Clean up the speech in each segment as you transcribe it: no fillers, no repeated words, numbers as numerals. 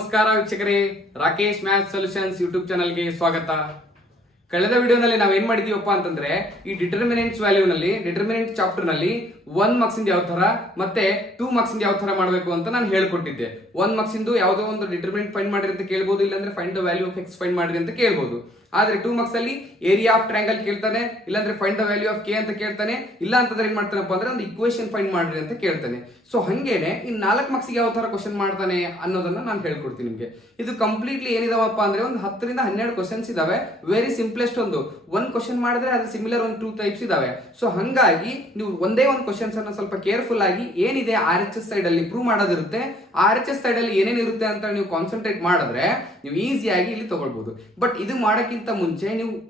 ನಮಸ್ಕಾರ ವೀಕ್ಷಕರೇ, Rakesh maths solutions YouTube ಚಾನಲ್ಗೆ ಸ್ವಾಗತ. ಕಳೆದ ವಿಡಿಯೋನಲ್ಲಿ ನಾವೇನ್ ಮಾಡಿದೀವಪ್ಪ ಅಂತಂದ್ರೆ ಈ ಡಿಟರ್ಮಿನೆಂಟ್ಸ್ ವ್ಯಾಲ್ಯೂ ನಲ್ಲಿ ಡಿಟರ್ಮಿನೆಂಟ್ ಚಾಪ್ಟರ್ ನಲ್ಲಿ 1 ಮಾರ್ಕ್ಸ್ ಇಂದ ಯಾವ ತರ ಮತ್ತೆ 2 ಮಾರ್ಕ್ಸ್ ಇಂದ ಯಾವ ತರ ಮಾಡಬೇಕು ಅಂತ ನಾನು ಹೇಳ್ಕೊಟ್ಟಿದ್ದೆ. 1 ಮಾರ್ಕ್ಸ್ ಇಂದು ಯಾವುದೋ ಒಂದು ಡಿಟರ್ಮಿನೆಂಟ್ ಫೈಂಡ್ ಮಾಡಿರಿ ಅಂತ ಕೇಳಬಹುದು, ಇಲ್ಲಾಂದ್ರೆ find the value of X find ಮಾಡಿರಿ ಅಂತ ಕೇಳಬಹುದು. ಆದ್ರೆ 2 ಮಾರ್ಕ್ಸ್ ಅಲ್ಲಿ ಏರಿಯಾ ಆಫ್ ಟ್ರಯಾಂಗಲ್ ಕೇಳ್ತಾನೆ, ಇಲ್ಲಾಂದ್ರೆ find the value of K ಅಂತ ಕೇಳ್ತಾನೆ, ಇಲ್ಲ ಅಂತಂದ್ರೆ ಏನ್ ಮಾಡ್ತಾನಪ್ಪ ಅಂದ್ರೆ ಒಂದು ಇಕ್ವೇಶನ್ ಫೈಂಡ್ ಮಾಡ್ರಿ ಅಂತ ಕೇಳ್ತಾನೆ. ಸೊ ಹಂಗೇನೆ ಇನ್ 4 ಮಾರ್ಕ್ಸ್ ಯಾವ ತರ ಕ್ವಶನ್ ಮಾಡ್ತಾನೆ ಅನ್ನೋದನ್ನ ನಾನು ಹೇಳ್ಕೊಡ್ತೀನಿ ನಿಮ್ಗೆ. ಇದು ಕಂಪ್ಲೀಟ್ಲಿ ಏನಿದಾವಪ್ಪ ಅಂದ್ರೆ ಒಂದು 10 ರಿಂದ 12 ಕ್ವಶನ್ಸ್ ಇದಾವೆ. ವೆರಿ ಸಿಂಪ್ಲೆಸ್ಟ್ ಒಂದು ಕ್ವಶನ್ ಮಾಡಿದ್ರೆ ಅದು ಸಿಮಿಲರ್ ಒಂದು 2 ಟೈಪ್ಸ್ ಇದಾವೆ. ಸೊ ಹಂಗಾಗಿ ನೀವು ಒಂದೇ ಒಂದು ಕ್ವಶನ್ಸ್ ಅನ್ನ ಸ್ವಲ್ಪ ಕೇರ್ಫುಲ್ ಆಗಿ ಏನಿದೆ RHS ಸೈಡ್ ಅಲ್ಲಿ ಪ್ರೂವ್ ಮಾಡೋದಿರುತ್ತೆ, RHS ಸೈಡ್ ಅಲ್ಲಿ ಏನೇನಿರುತ್ತೆ ಅಂತ ನೀವು ಕಾನ್ಸಂಟ್ರೇಟ್ ಮಾಡಿದ್ರೆ ನೀವು ಈಸಿಯಾಗಿ ಇಲ್ಲಿ ತಗೊಳ್ಬಹುದು. ಬಟ್ ಇದು ಮಾಡಕ್ಕಿಂತ ಮುಂಚೆ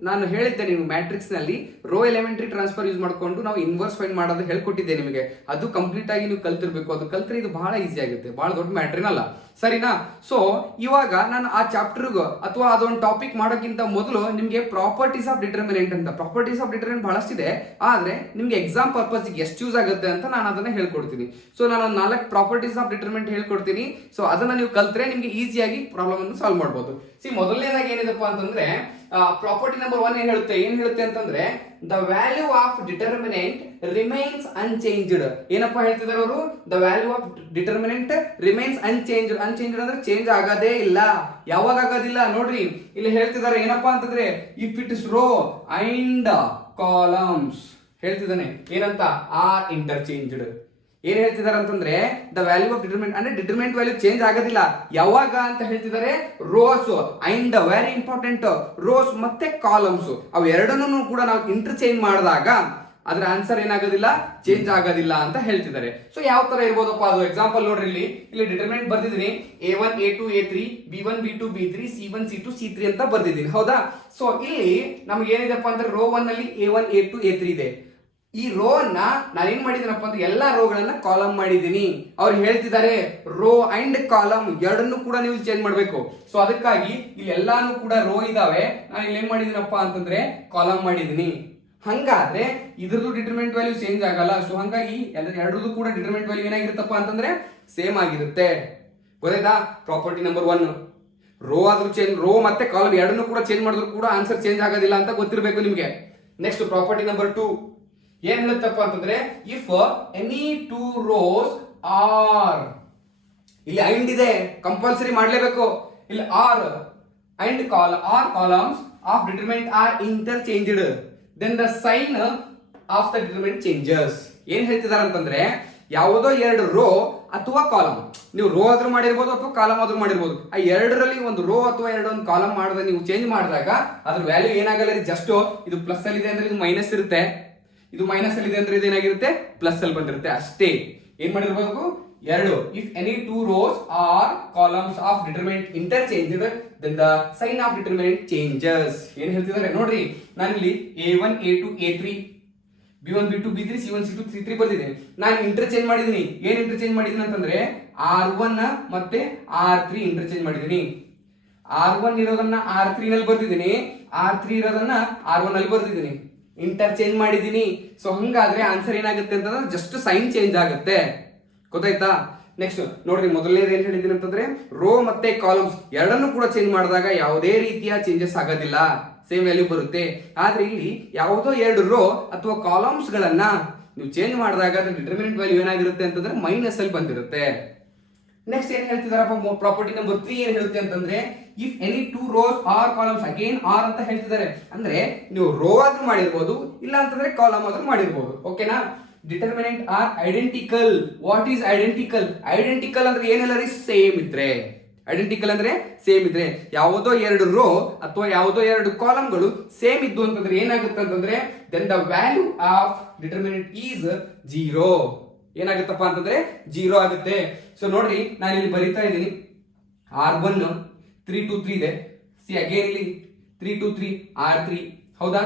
ನಾನು ಹೇಳಿದ್ದೆ, ನೀವು ಮ್ಯಾಟ್ರಿಕ್ಸ್ ನಲ್ಲಿ ರೋ ಎಲಿಮೆಂಟರಿ ಟ್ರಾನ್ಸ್ಫರ್ ಯೂಸ್ ಮಾಡ್ಕೊಂಡು ನಾವು ಇನ್ವರ್ಸ್ ಫೈಂಡ್ ಮಾಡೋದು ಹೇಳ್ಕೊಟ್ಟಿದ್ದೆ ನಿಮಗೆ. ಅದು ಕಂಪ್ಲೀಟ್ ಆಗಿ ನೀವು ಕಲ್ತಿರ್ಬೇಕು. ಅದು ಕಲ್ತ್ರೆ ಇದು ಬಹಳ ಈಸಿ ಆಗುತ್ತೆ, ಬಹಳ ದೊಡ್ಡ ಮ್ಯಾಟ್ರಿನ್ ಅಲ್ಲ, ಸರಿನಾ? ಸೊ ಇವಾಗ ನಾನು ಆ ಚಾಪ್ಟರ್ಗೂ ಅಥವಾ ಅದೊಂದು ಟಾಪಿಕ್ ಮಾಡೋಕ್ಕಿಂತ ಮೊದಲು ನಿಮಗೆ ಪ್ರಾಪರ್ಟೀಸ್ ಆಫ್ ಡಿಟರ್ಮಿನೆಂಟ್ ಅಂತ, ಪ್ರಾಪರ್ಟೀಸ್ ಆಫ್ ಡಿಟರ್ಮಿನೆಂಟ್ ಬಹಳಷ್ಟಿದೆ, ಆದ್ರೆ ನಿಮ್ಗೆ ಎಕ್ಸಾಮ್ ಪರ್ಪಸ್ ಎಷ್ಟು ಯೂಸ್ ಆಗುತ್ತೆ ಅಂತ ನಾನು ಅದನ್ನ ಹೇಳ್ಕೊಡ್ತೀನಿ. ಸೊ ನಾನು 4 ಪ್ರಾಪರ್ಟೀಸ್ ಆಫ್ ಡಿಟರ್ಮಿನೆಂಟ್ ಹೇಳ್ಕೊಡ್ತೀನಿ. ಸೊ ಅದನ್ನ ನೀವು ಕಲ್ತ್ರೆ ನಿಮ್ಗೆ ಈಸಿಯಾಗಿ ಪ್ರಾಬ್ಲಮ್ ಅನ್ನು ಸಾಲ್ವ್ ಮಾಡಬಹುದು. ಮೊದಲನೇದಾಗಿ ಏನಿದೆಪ್ಪ ಅಂತಂದ್ರೆ ಪ್ರಾಪರ್ಟಿ ನಂಬರ್ 1 ಏನ್ ಹೇಳುತ್ತೆ ಅಂತಂದ್ರೆ the value of determinant remains unchanged. ಏನಪ್ಪ ಹೇಳ್ತಿದಾರೆ ಅವರು? The value of determinant remains unchanged. Unchanged ಅಂದ್ರೆ ಚೇಂಜ್ ಆಗೋದೇ ಇಲ್ಲ. ಯಾವಾಗ ಆಗೋದಿಲ್ಲ ನೋಡ್ರಿ, ಇಲ್ಲಿ ಹೇಳ್ತಿದ್ದಾರೆ ಏನಪ್ಪಾ ಅಂತಂದ್ರೆ if it is row and columns ಹೇಳ್ತಿದ್ದಾನೆ. ಏನಂತ? Are interchanged. ಏನ್ ಹೇಳ್ತಿದಾರೆ ಅಂತಂದ್ರೆ ದ ವ್ಯಾಲ್ಯೂ ಆಫ್ ಡಿಟರ್ಮಿನೆಂಟ್ ಅಂದ್ರೆ ಡಿಟರ್ಮಿನೆಂಟ್ ವ್ಯಾಲ್ಯೂ ಚೇಂಜ್ ಆಗೋದಿಲ್ಲ. ಯಾವಾಗ ಅಂತ ಹೇಳ್ತಿದ್ದಾರೆ? Rows and, very important, rows ಮತ್ತೆ ಕಾಲಮ್ಸ್ ಅವು ಎರಡನ್ನೂ ಕೂಡ ನಾವು ಇಂಟರ್ಚೇಂಜ್ ಮಾಡಿದಾಗ ಅದರ ಆನ್ಸರ್ ಏನಾಗೋದಿಲ್ಲ, ಚೇಂಜ್ ಆಗೋದಿಲ್ಲ ಅಂತ ಹೇಳ್ತಿದ್ದಾರೆ. ಸೊ ಯಾವ ತರ ಇರ್ಬೋದಪ್ಪ ಅದು? ಎಕ್ಸಾಂಪಲ್ ನೋಡ್ರಿ, ಇಲ್ಲಿ determinant ಬರ್ದಿದ್ದೀನಿ A1 A2 A3 B1 B2 B3 C1 C2 C3 ಅಂತ ಬರ್ದಿದ್ದೀನಿ, ಹೌದಾ? ಸೊ ಇಲ್ಲಿ ನಮ್ಗೆ ಏನಿದೆಪ್ಪ ಅಂದ್ರೆ ರೋ 1 ನಲ್ಲಿ A1 A2 A3 ಇದೆ. ಈ ರೋ ಅನ್ನ ನಾನು ಏನ್ ಮಾಡಿದ್ದೀನಪ್ಪ ಅಂದ್ರೆ ಎಲ್ಲಾ ರೋಗಳನ್ನ ಕಾಲಮ್ ಮಾಡಿದ್ದೀನಿ. ಅವ್ರು ಹೇಳ್ತಿದ್ದಾರೆ ರೋ ಅಂಡ್ ಕಾಲಮ್ ಎರಡನ್ನೂ ಕೂಡ ನೀವು ಚೇಂಜ್ ಮಾಡ್ಬೇಕು. ಸೊ ಅದಕ್ಕಾಗಿ ಇಲ್ಲಿ ಎಲ್ಲಾನು ಕೂಡ ರೋ ಇದಾವೆ, ನಾನು ಇಲ್ಲಿ ಏನ್ ಮಾಡಿದ್ದೀನಪ್ಪ ಅಂತಂದ್ರೆ ಕಾಲಮ್ ಮಾಡಿದ್ದೀನಿ. ಹಂಗಾದ್ರೆ ಇದ್ರದ್ದು ಡಿಟರ್ಮಿನೆಂಟ್ ವ್ಯಾಲ್ಯೂ ಚೇಂಜ್ ಆಗಲ್ಲ. ಸೊ ಹಂಗಾಗಿ ಎರಡರದ್ದು ಕೂಡ ಡಿಟರ್ಮಿನೆಂಟ್ ವ್ಯಾಲ್ಯೂ ಏನಾಗಿರುತ್ತಪ್ಪ ಅಂತಂದ್ರೆ ಸೇಮ್ ಆಗಿರುತ್ತೆ. ಗೊತ್ತಾಯ್ತಾ? ಪ್ರಾಪರ್ಟಿ ನಂಬರ್ 1, ರೋ ಆದ್ರೂ ಚೇಂಜ್, ರೋ ಮತ್ತೆ ಕಾಲಮ್ ಎರಡನ್ನೂ ಕೂಡ ಚೇಂಜ್ ಮಾಡಿದ್ರು ಕೂಡ ಆನ್ಸರ್ ಚೇಂಜ್ ಆಗೋದಿಲ್ಲ ಅಂತ ಗೊತ್ತಿರಬೇಕು ನಿಮ್ಗೆ. ನೆಕ್ಸ್ಟ್ ಪ್ರಾಪರ್ಟಿ ನಂಬರ್ 2 ಏನ್ ಹೇಳುತ್ತಪ್ಪ ಅಂತಂದ್ರೆ ಇಫ್ ಎನಿ 2 ರೋಸ್ ಆರ್, ಇಲ್ಲಿ ಅಂಡ್ ಇದೆ, ಕಂಪಲ್ಸರಿ ಮಾಡ್ಲೇಬೇಕು. ಇಲ್ಲಿ are and columns of determinant are interchanged, then the sign of the determinant changes. ಏನ್ ಹೇಳ್ತಿದಾರೆ ಅಂತಂದ್ರೆ ಯಾವುದೋ 2 ರೋ ಅಥವಾ ಕಾಲಮ್, ನೀವು ರೋ ಆದ್ರೂ ಮಾಡಿರ್ಬೋದು ಅಥವಾ ಕಾಲಮ್ ಆದ್ರೂ ಮಾಡಿರ್ಬೋದು, ಆ ಎರಡರಲ್ಲಿ ಒಂದು ರೋ ಅಥವಾ ಒಂದು ಕಾಲಮ್ ಮಾಡಿದ್ರೆ ನೀವು ಚೇಂಜ್ ಮಾಡಿದಾಗ ಅದ್ರ ವ್ಯಾಲ್ಯೂ ಏನಾಗಲ್ಲ ರೀ, ಜಸ್ಟ್ ಇದು ಪ್ಲಸ್ ಅಲ್ಲಿ ಇದೆ ಅಂದ್ರೆ ಇದು ಮೈನಸ್ ಇರುತ್ತೆ, ಇದು ಮೈನಸ್ ಅಲ್ಲಿ ಇದೆ ಅಂದ್ರೆ ಇದು ಏನಾಗಿರುತ್ತೆ, ಪ್ಲಸ್ ಅಲ್ಲಿ ಬಂದಿರುತ್ತೆ ಅಷ್ಟೇ. ಏನ್ ಮಾಡಿರ್ಬೇಕು? 2 if any 2 rows or columns of determinant interchanged then the sign of determinant changes. ಏನ್ ಹೇಳ್ತಿದ್ದಾರೆ ನೋಡ್ರಿ, ನಾನು ಇಲ್ಲಿ A1 A2 A3 B1 B2 B3 C1 C2 C3 ಬರ್ದಿದ್ದೀನಿ. ನಾನು ಇಂಟರ್ಚೇಂಜ್ ಮಾಡಿದ್ದೀನಿ. ಏನ್ ಇಂಟರ್ಚೇಂಜ್ ಮಾಡಿದ್ದೀನಿ ಅಂತಂದ್ರೆ R1 ಮತ್ತೆ R3 ಇಂಟರ್ಚೇಂಜ್ ಮಾಡಿದ್ದೀನಿ. R1 ಇರೋದನ್ನ R3 ನಲ್ಲಿ ಬರ್ದಿದ್ದೀನಿ, R3 ಇರೋದನ್ನ R1 ನಲ್ಲಿ ಬರ್ದಿದ್ದೀನಿ, ಇಂಟರ್ಚೇಂಜ್ ಮಾಡಿದ್ದೀನಿ. ಸೊ ಹಂಗಾದ್ರೆ ಆನ್ಸರ್ ಏನಾಗುತ್ತೆ ಅಂತಂದ್ರೆ ಜಸ್ಟ್ ಸೈನ್ ಚೇಂಜ್ ಆಗುತ್ತೆ. ಗೊತ್ತಾಯ್ತಾ? ನೆಕ್ಸ್ಟ್ ನೋಡ್ರಿ, ಮೊದಲನೇದು ಏನ್ ಹೇಳಿದೀನಿ ಅಂತಂದ್ರೆ ರೋ ಮತ್ತೆ ಕಾಲಮ್ಸ್ ಎರಡನ್ನೂ ಕೂಡ ಚೇಂಜ್ ಮಾಡಿದಾಗ ಯಾವುದೇ ರೀತಿಯ ಚೇಂಜಸ್ ಆಗೋದಿಲ್ಲ, ಸೇಮ್ ವ್ಯಾಲ್ಯೂ ಬರುತ್ತೆ. ಆದ್ರೆ ಇಲ್ಲಿ ಯಾವುದೋ 2 ರೋ ಅಥವಾ ಕಾಲಮ್ಸ್ ಗಳನ್ನ ನೀವು ಚೇಂಜ್ ಮಾಡಿದಾಗ ಡಿಟರ್ಮಿನೆಂಟ್ ವ್ಯಾಲ್ಯೂ ಏನಾಗಿರುತ್ತೆ ಅಂತಂದ್ರೆ ಮೈನಸ್ ಅಲ್ಲಿ ಬಂದಿರುತ್ತೆ. ನೆಕ್ಸ್ಟ್ ಏನ್ ಹೇಳ್ತಿದಾರಪ್ಪ ಪ್ರಾಪರ್ಟಿ ನಂಬರ್ 3 ಏನ್ ಹೇಳುತ್ತೆ ಅಂತಂದ್ರೆ if any 2 rows or columns, again are ಅಂತ ಹೇಳ್ತಿದ್ದಾರೆ. ಅಂದ್ರೆ ನೀವು ರೋ ಆದ್ರೂ ಮಾಡಿರ್ಬೋದು, ಇಲ್ಲ ಅಂತಂದ್ರೆ ಕಾಲಮ್ ಆದ್ರೂ ಮಾಡಿರ್ಬೋದು. ಓಕೆನಾ? Determinant are identical. What is identical? Identical ಅಂದ್ರೆ ಏನೆಲ್ಲ ರೀ, ಸೇಮ್ ಇದ್ರೆ. ಐಡೆಂಟಿಕಲ್ ಅಂದ್ರೆ ಸೇಮ್ ಇದ್ರೆ, ಯಾವುದೋ 2 ರೋ ಅಥವಾ ಯಾವುದೋ 2 ಕಾಲಮ್ಗಳು ಸೇಮ್ ಇದ್ದು ಅಂತಂದ್ರೆ ಏನಾಗುತ್ತೆ ಅಂತಂದ್ರೆ then the value of determinant is 0. ಏನಾಗುತ್ತಪ್ಪ ಅಂತಂದ್ರೆ 0 ಆಗುತ್ತೆ. ಸೊ ನೋಡ್ರಿ, ನಾನು ಇಲ್ಲಿ ಬರೀತಾ ಇದ್ದೀನಿ R1 3 2 3 ಇದೆ. ಸಿ ಅಗೇನ್ ಇಲ್ಲಿ 3 2 3 R3, ಹೌದಾ?